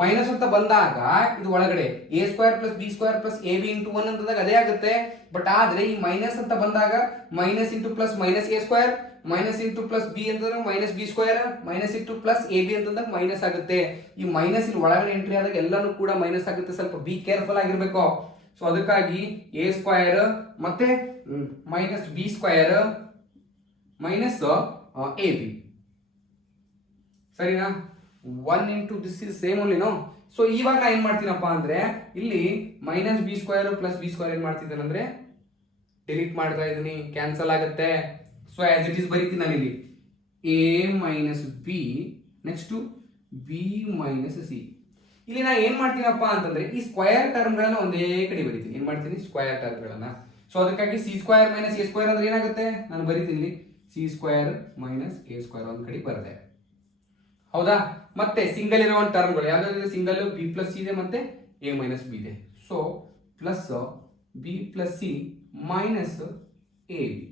ಮೈನಸ್ ಅಂತ ಬಂದಾಗ ಇದು ಒಳಗಡೆ A square plus b square plus A B into 1 ಅಂತಂದಾಗ ಅದೇ ಆಗುತ್ತೆ. ಬಟ್ ಆದ್ರೆ ಈ ಮೈನಸ್ ಅಂತ ಬಂದಾಗ minus into plus minus A square minus into plus B ಅಂತಂದ್ರೆ minus B square minus into plus A B ಅಂತಂದಾಗ ಮೈನಸ್ ಆಗುತ್ತೆ. ಈ ಮೈನಸ್ ಇಲ್ಲಿ ಒಳಗಡೆ ಎಂಟ್ರಿ ಆದಾಗ ಎಲ್ಲಾನು ಕೂಡ ಮೈನಸ್ ಆಗುತ್ತೆ. ಸ್ವಲ್ಪ ಬಿ ಕೇರ್ಫುಲ್ ಆಗಿರ್ಬೇಕು. ಸೊ ಅದಕ್ಕಾಗಿ ಎ ಸ್ಕ್ವೇರ್ ಮತ್ತೆ minus B square minus a b ಸರಿನಾ. 1 into this is same only no. So ಇವಾಗ ನಾ ಏನ್ ಮಾಡ್ತೀನಪ್ಪ ಅಂದ್ರೆ ಇಲ್ಲಿ minus B square plus b square ಏನ್ ಮಾಡ್ತಿದ್ದೇನೆ ಅಂದ್ರೆ ಡಿಲೀಟ್ ಮಾಡ್ತಾ ಇದೀನಿ, ಕ್ಯಾನ್ಸಲ್ ಆಗುತ್ತೆ. ಸೊ ಆಸ್ ಇಟ್ ಈಸ್ ಬರೀತೀನಿ ನಾನು ಇಲ್ಲಿ A minus B next B minus C. ಇಲ್ಲಿ ನಾ ಏನ್ ಮಾಡ್ತೀನಪ್ಪ ಅಂತಂದ್ರೆ ಈ ಸ್ಕ್ವೇರ್ ಟರ್ಮ್ ಗಳನ್ನ ಒಂದೇ ಕಡೆ ಬರೀತೀನಿ. ಏನ್ ಮಾಡ್ತೀನಿ ಸ್ಕ್ವೇರ್ ಟರ್ಮ್ ಗಳನ್ನ. ಸೊ ಅದಕ್ಕಾಗಿ C square minus A square ಅಂದ್ರೆ ಏನಾಗುತ್ತೆ, ನಾನು ಬರೀತೀನಿ C square minus A square ಒಂದ್ ಕಡೆ ಬರುತ್ತೆ ಹೌದಾ. ಮತ್ತೆ ಸಿಂಗಲ್ ಇರೋ ಒಂದು ಟರ್ಮ್ಗಳು ಯಾವ್ದಾದ್ರು ಸಿಂಗಲ್ ಬಿ ಪ್ಲಸ್ ಸಿ ಇದೆ ಮತ್ತೆ ಎ ಮೈನಸ್ ಬಿ ಇದೆ. So plus B plus C minus a B.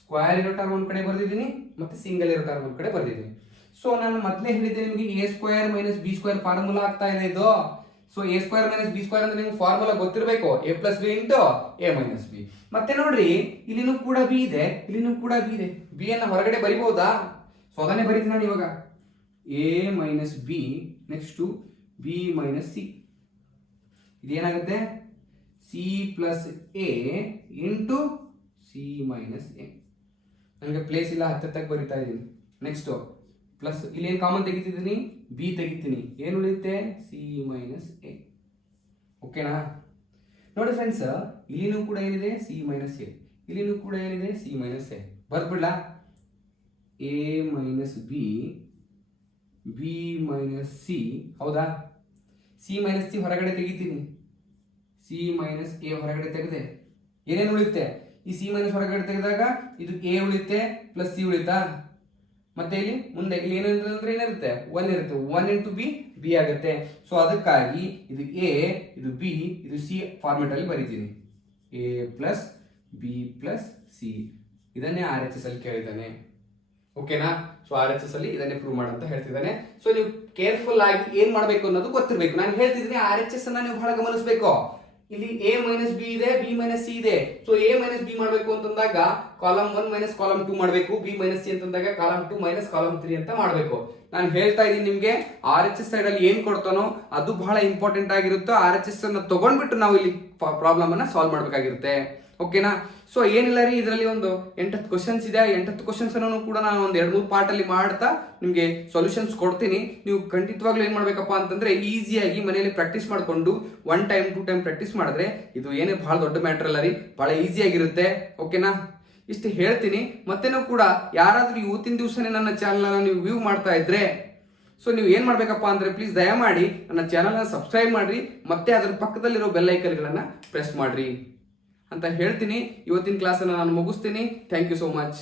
Square ಇರೋ ಟರ್ಮ್ ಒಂದ್ ಕಡೆ ಬರ್ದಿದ್ದೀನಿ ಮತ್ತೆ ಸಿಂಗಲ್ ಇರೋ ಟರ್ಮ್ ಒಂದ್ ಕಡೆ ಬರ್ದಿದ್ದೀನಿ. ಸೊ ನಾನು ಮೊದಲೇ ಹೇಳಿದ್ದೆ ನಿಮಗೆ A square minus B square formula ಆಗ್ತಾ ಇದೆ ಇದು. So A square minus B square ಅಂದ್ರೆ ನಿಮ್ಗೆ ಫಾರ್ಮುಲಾ ಗೊತ್ತಿರಬೇಕು, A plus b into a minus B. ಮತ್ತೆ ನೋಡ್ರಿ ಇಲ್ಲಿನೂ ಕೂಡ ಬಿ ಇದೆ, ಇಲ್ಲಿನೂ ಕೂಡ ಬಿ ಇದೆ. ಬಿ ಅನ್ನ ಹೊರಗಡೆ ಬರಿಬಹುದಾ. ಸೊ ಅದನ್ನೇ ಬರೀತೀನಿ ನಾನು ಇವಾಗ A minus B next B minus C. ಇದೇನಾಗುತ್ತೆ C plus A into C minus A. ನನಗೆ ಪ್ಲೇಸ್ ಇಲ್ಲ, ಹತ್ತಕ್ಕೆ ಬರಿತಾ ಇದ್ದೀನಿ. ನೆಕ್ಸ್ಟ್ ಪ್ಲಸ್ ಇಲ್ಲಿ ಏನು ಕಾಮನ್ ತೆಗಿತಿದ್ದೀನಿ, ಬಿ ತೆಗಿತೀನಿ, ಏನು ಉಳಿಯುತ್ತೆ ಸಿ ಮೈನಸ್ ಎ. ಓಕೆನಾ. ನೋಡಿ ಫ್ರೆಂಡ್ಸ್, ಇಲ್ಲಿನೂ ಕೂಡ ಏನಿದೆ ಸಿ ಮೈನಸ್ ಎ, ಇಲ್ಲಿನೂ ಕೂಡ ಏನಿದೆ ಸಿ ಮೈನಸ್ ಎ. ಬರ್ಬಿಡ್ಲಾ A minus B B minus C ಹೌದಾ. ಸಿ ಮೈನಸ್ ಸಿ ಹೊರಗಡೆ ತೆಗಿತೀನಿ, ಸಿ ಮೈನಸ್ ಎ ಹೊರಗಡೆ ತೆಗೆದೆ ಏನೇನು ಉಳಿಯುತ್ತೆ, ಈ ಸಿ ಮೈನಸ್ ಹೊರಗಡೆ ತೆಗೆದಾಗ ಇದು ಎ ಉಳಿಯುತ್ತೆ ಪ್ಲಸ್ ಸಿ ಉಳಿತಾ. ಮತ್ತೆ ಇಲ್ಲಿ ಮುಂದೆ ಇಲ್ಲಿ ಏನು ಅಂದ್ರೆ ಏನಿರುತ್ತೆ 1 ಇರುತ್ತೆ, 1 ಇಂಟು ಬಿ ಬಿ ಆಗುತ್ತೆ. ಸೊ ಅದಕ್ಕಾಗಿ ಇದು ಎ ಇದು ಬಿ ಇದು ಸಿ ಫಾರ್ಮೆಟ್ ಅಲ್ಲಿ ಬರೀತೀನಿ A plus B plus C. ಇದನ್ನೇ RHS ಅಲ್ಲಿ ಕೇಳಿದ್ದಾನೆ. ಓಕೆನಾ. ಸೊ RHS ಅಲ್ಲಿ ಇದನ್ನೇ ಪ್ರೂವ್ ಮಾಡಂತ ಹೇಳ್ತಿದ್ದಾನೆ. ಸೊ ನೀವು ಕೇರ್ಫುಲ್ ಆಗಿ ಏನ್ ಮಾಡ್ಬೇಕು ಅನ್ನೋದು ಗೊತ್ತಿರ್ಬೇಕು. ನಾನು ಹೇಳ್ತಿದ್ದೀನಿ RHS ಅನ್ನ ನೀವು ಬಹಳ ಗಮನಿಸಬೇಕು. ಇಲ್ಲಿ ಎ ಮೈನಸ್ ಬಿ ಇದೆ, ಬಿ ಮೈನಸ್ ಸಿ ಇದೆ. ಸೊ ಎ ಮೈನಸ್ ಬಿ ಮಾಡಬೇಕು ಅಂತಂದಾಗ ಕಾಲಮ್ 1 ಮೈನಸ್ ಕಾಲಮ್ 2 ಮಾಡಬೇಕು, ಬಿ ಮೈನಸ್ ಸಿ ಅಂತಂದಾಗ ಕಾಲಮ್ 2 ಮೈನಸ್ ಕಾಲಮ್ 3 ಅಂತ ಮಾಡಬೇಕು. ನಾನು ಹೇಳ್ತಾ ಇದ್ದೀನಿ ನಿಮ್ಗೆ RHS ಸೈಡ್ ಅಲ್ಲಿ ಏನ್ ಕೊಡ್ತಾನೋ ಅದು ಬಹಳ ಇಂಪಾರ್ಟೆಂಟ್ ಆಗಿರುತ್ತೆ. RHS ಅನ್ನ ತಗೊಂಡ್ಬಿಟ್ಟು ನಾವು ಇಲ್ಲಿ ಪ್ರಾಬ್ಲಮ್ ಅನ್ನ ಸಾಲ್ವ್ ಮಾಡ್ಬೇಕಾಗಿರುತ್ತೆ. ಓಕೆನಾ. ಸೊ ಏನಿಲ್ಲ ರೀ, ಇದರಲ್ಲಿ ಒಂದು 8-10 ಕ್ವಶನ್ಸ್ ಇದೆ. 8-10 ಕ್ವಶನ್ಸ್ ಅನ್ನು ಕೂಡ ನಾನು ಒಂದು 2-3 ಪಾರ್ಟ್ ಅಲ್ಲಿ ಮಾಡ್ತಾ ನಿಮ್ಗೆ ಸೊಲ್ಯೂಷನ್ಸ್ ಕೊಡ್ತೀನಿ. ನೀವು ಖಂಡಿತವಾಗ್ಲೂ ಏನ್ ಮಾಡ್ಬೇಕಪ್ಪ ಅಂತಂದ್ರೆ ಈಸಿಯಾಗಿ ಮನೆಯಲ್ಲಿ ಪ್ರಾಕ್ಟೀಸ್ ಮಾಡ್ಕೊಂಡು 1 ಟೈಮ್ 2 ಟೈಮ್ ಪ್ರಾಕ್ಟೀಸ್ ಮಾಡಿದ್ರೆ ಇದು ಏನೇ ಬಹಳ ದೊಡ್ಡ ಮ್ಯಾಟರ್ ಅಲ್ಲ ರೀ, ಬಹಳ ಈಸಿ ಆಗಿರುತ್ತೆ. ಓಕೆನಾ. ಇಷ್ಟು ಹೇಳ್ತೀನಿ. ಮತ್ತೇನೂ ಕೂಡ ಯಾರಾದ್ರೂ ಇವತ್ತಿನ ದಿವಸನೇ ನನ್ನ ಚಾನಲ್ ನೀವು ವ್ಯೂ ಮಾಡ್ತಾ ಇದ್ರೆ ಸೊ ನೀವು ಏನ್ ಮಾಡ್ಬೇಕಪ್ಪ ಅಂದ್ರೆ ಪ್ಲೀಸ್ ದಯಮಾಡಿ ನನ್ನ ಚಾನಲ್ನ ಸಬ್ಸ್ಕ್ರೈಬ್ ಮಾಡ್ರಿ, ಮತ್ತೆ ಅದರ ಪಕ್ಕದಲ್ಲಿರೋ ಬೆಲ್ ಐಕನ್ಗಳನ್ನ ಪ್ರೆಸ್ ಮಾಡ್ರಿ ಅಂತ ಹೇಳ್ತೀನಿ. ಇವತ್ತಿನ ಕ್ಲಾಸನ್ನು ನಾನು ಮುಗಿಸ್ತೀನಿ. Thank you so much.